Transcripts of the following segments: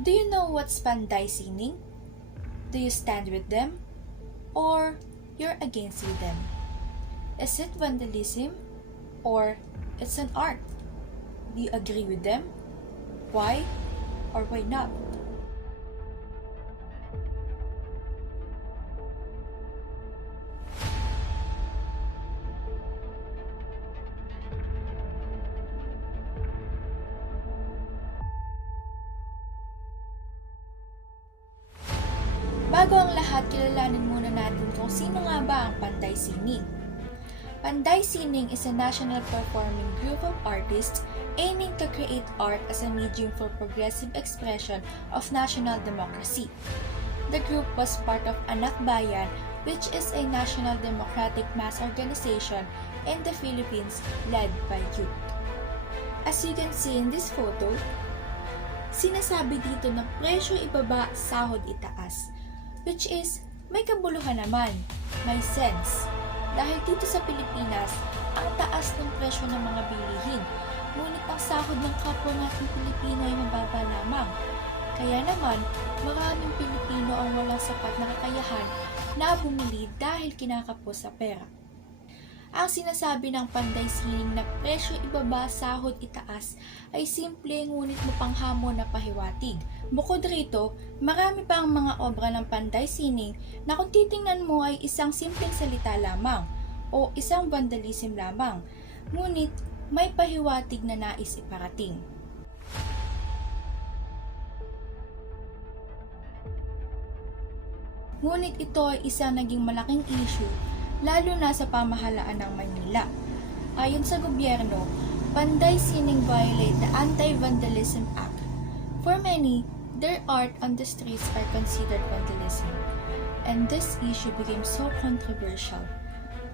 Do you know what's panday sining? Do you stand with them? Or you're against with them? Is it vandalism? Or it's an art? Do you agree with them? Why or why not? Bago ang lahat, kilalanin muna natin kung sino nga ba ang panday sining. Panday sining is a national performing group of artists aiming to create art as a medium for progressive expression of national democracy. The group was part of Anak Bayan, which is a national democratic mass organization in the Philippines led by youth. As you can see in this photo, sinasabi dito na presyo ibaba, sahod itaas. Which is, may kabuluhan naman, may sense. Dahil dito sa Pilipinas, ang taas ng presyo ng mga bilihin, ngunit ang sahod ng kapwa nating Pilipino ay mababa lamang. Kaya naman, maraming Pilipino ang walang sapat na kakayahan na bumili dahil kinakapos sa pera. Ang sinasabi ng panday sining na presyo ibaba, sahod itaas ay simple ngunit mapanghamon na pahiwatig. Bukod rito, marami pa ang mga obra ng panday sining na kung titingnan mo ay isang simpleng salita lamang o isang vandalism lamang, ngunit may pahiwatig na nais iparating. Ngunit ito ay isang naging malaking issue lalo na sa pamahalaan ng Manila. Ayon sa gobyerno, panday sining violate the Anti-Vandalism Act. For many, their art on the streets are considered vandalism, and this issue became so controversial.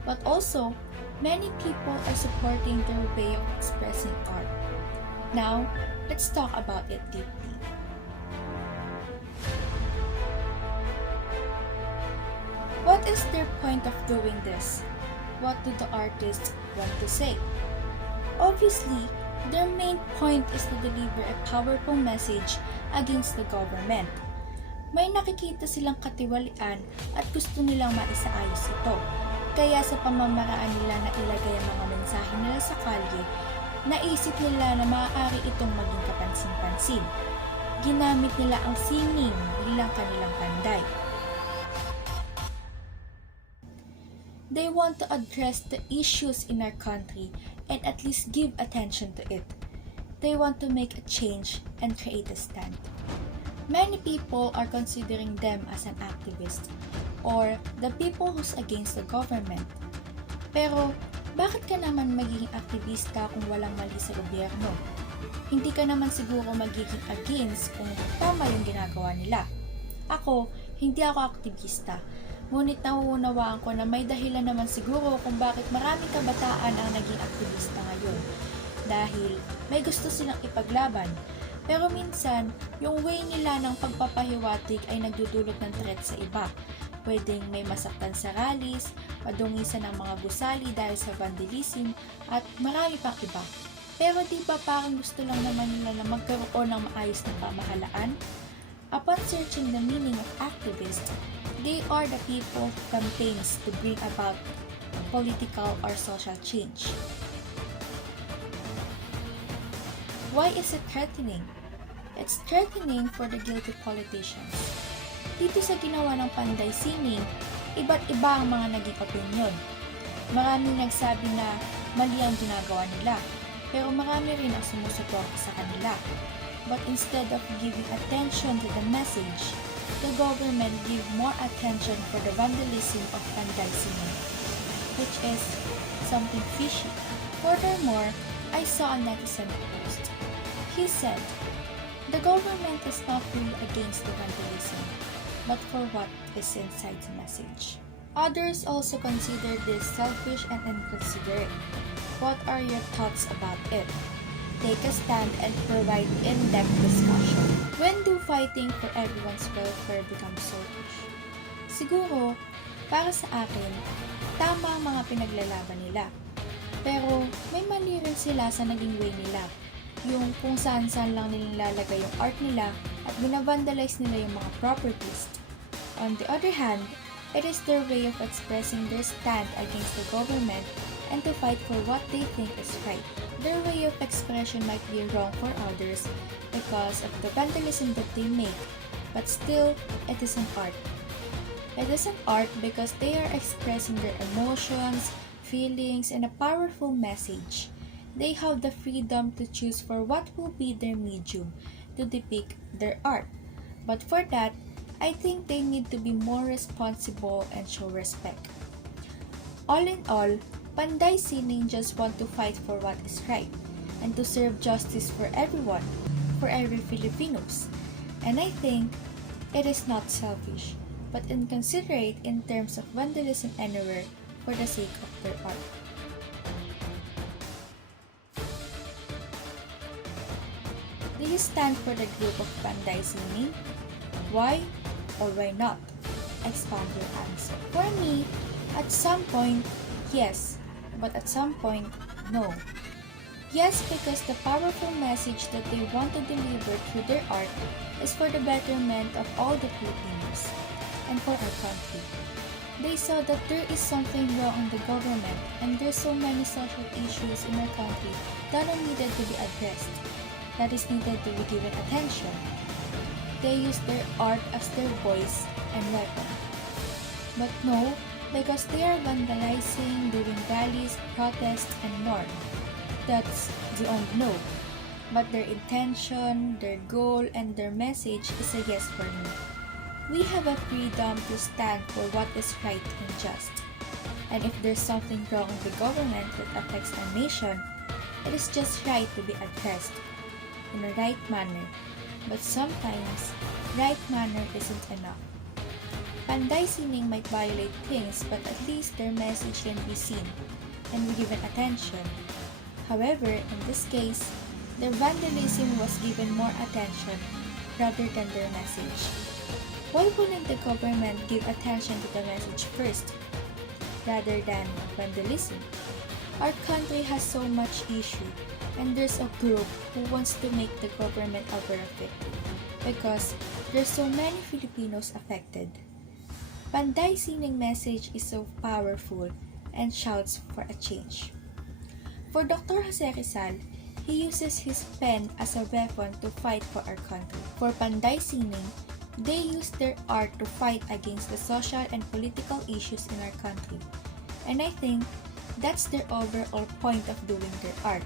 But also, many people are supporting their way of expressing art. Now, let's talk about it deeply. What is their point of doing this? What do the artists want to say? Obviously, their main point is to deliver a powerful message against the government. May nakikita silang katiwalian at gusto nilang maisaayos ito. Kaya sa pamamaraan nila na ilagay ang mga mensahe nila sa kalye, naisip nila na maaari itong maging kapansin-pansin. Ginamit nila ang sining bilang kanilang panday. They want to address the issues in our country and at least give attention to it. They want to make a change and create a stand. Many people are considering them as an activist or the people who's against the government. Pero, bakit ka naman magiging aktivista kung walang mali sa gobyerno? Hindi ka naman siguro magiging against kung tama yung ginagawa nila. Ako, hindi ako aktivista. Ngunit nauunawaan ko na may dahilan naman siguro kung bakit maraming kabataan ang naging aktivista ngayon. Dahil may gusto silang ipaglaban. Pero minsan, yung way nila ng pagpapahiwatig ay nagdudulot ng threat sa iba. Pwedeng may masaktan sa rallies, madungisan ng mga gusali dahil sa vandalism, at marami pang iba. Pero di ba parang gusto lang naman nila na magkaroon ng maayos na pamahalaan? Upon searching the meaning of activist, they are the people who campaigns to bring about political or social change. Why is it threatening? It's threatening for the guilty politicians. Dito sa ginawa ng panday sining, iba't iba ang mga naging opinyon. Maraming nagsabi na mali ang ginagawa nila, pero marami rin ang sumusuporta sa kanila. But instead of giving attention to the message, the government give more attention for the vandalism of panday sining, which is something fishy. Furthermore, I saw a netizen post. He said, the government is not really against the vandalism, but for what is inside the message. Others also consider this selfish and inconsiderate. What are your thoughts about it? Take a stand and provide in-depth discussion. When do fighting for everyone's welfare become selfish? Siguro, para sa akin, tama ang mga pinaglalaban nila. Pero may mali rin sila sa naging way nila. Yung kung saan-saan lang nilalagay yung art nila at binavandalize nila yung mga properties. On the other hand, it is their way of expressing their stand against the government and to fight for what they think is right. Their way of expression might be wrong for others because of the vandalism that they make, but still, it is an art. It is an art because they are expressing their emotions, feelings, and a powerful message. They have the freedom to choose for what will be their medium to depict their art. But for that, I think they need to be more responsible and show respect. All in all, Panday Sining just want to fight for what is right and to serve justice for everyone, for every Filipinos. And I think it is not selfish, but inconsiderate in terms of vandalism anywhere for the sake of their art. Do you stand for the group of Panday Sining? Why or why not? Expand your answer. For me, at some point, yes, but at some point, no. Yes, because the powerful message that they want to deliver through their art is for the betterment of all the Filipinos and for our country. They saw that there is something wrong in the government and there's so many social issues in our country that are needed to be addressed, that is needed to be given attention. They use their art as their voice and weapon. But no, because they are vandalizing, doing rallies, protests, and more. That's the only no. But their intention, their goal, and their message is a yes for me. We have a freedom to stand for what is right and just. And if there's something wrong in the government that affects our nation, it is just right to be addressed in a right manner. But sometimes, right manner isn't enough. Panday Sining might violate things, but at least their message can be seen and be given attention. However, in this case, their vandalism was given more attention rather than their message. Why wouldn't the government give attention to the message first, rather than vandalism? Our country has so much issue, and there's a group who wants to make the government aware of it, because there's so many Filipinos affected. Panday Sining message is so powerful and shouts for a change. For Dr. Jose Rizal, he uses his pen as a weapon to fight for our country. For Panday Sining, they use their art to fight against the social and political issues in our country. And I think that's their overall point of doing their art.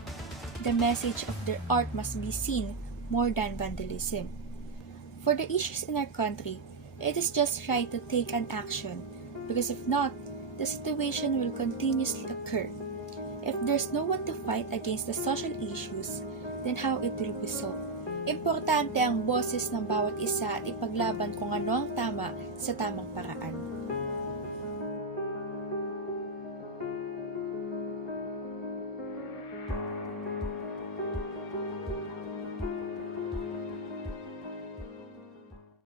The message of their art must be seen more than vandalism. For the issues in our country, it is just right to take an action, because if not, the situation will continuously occur. If there's no one to fight against the social issues, then how it will be solved? Importante ang boses ng bawat isa at ipaglaban kung ano ang tama sa tamang paraan.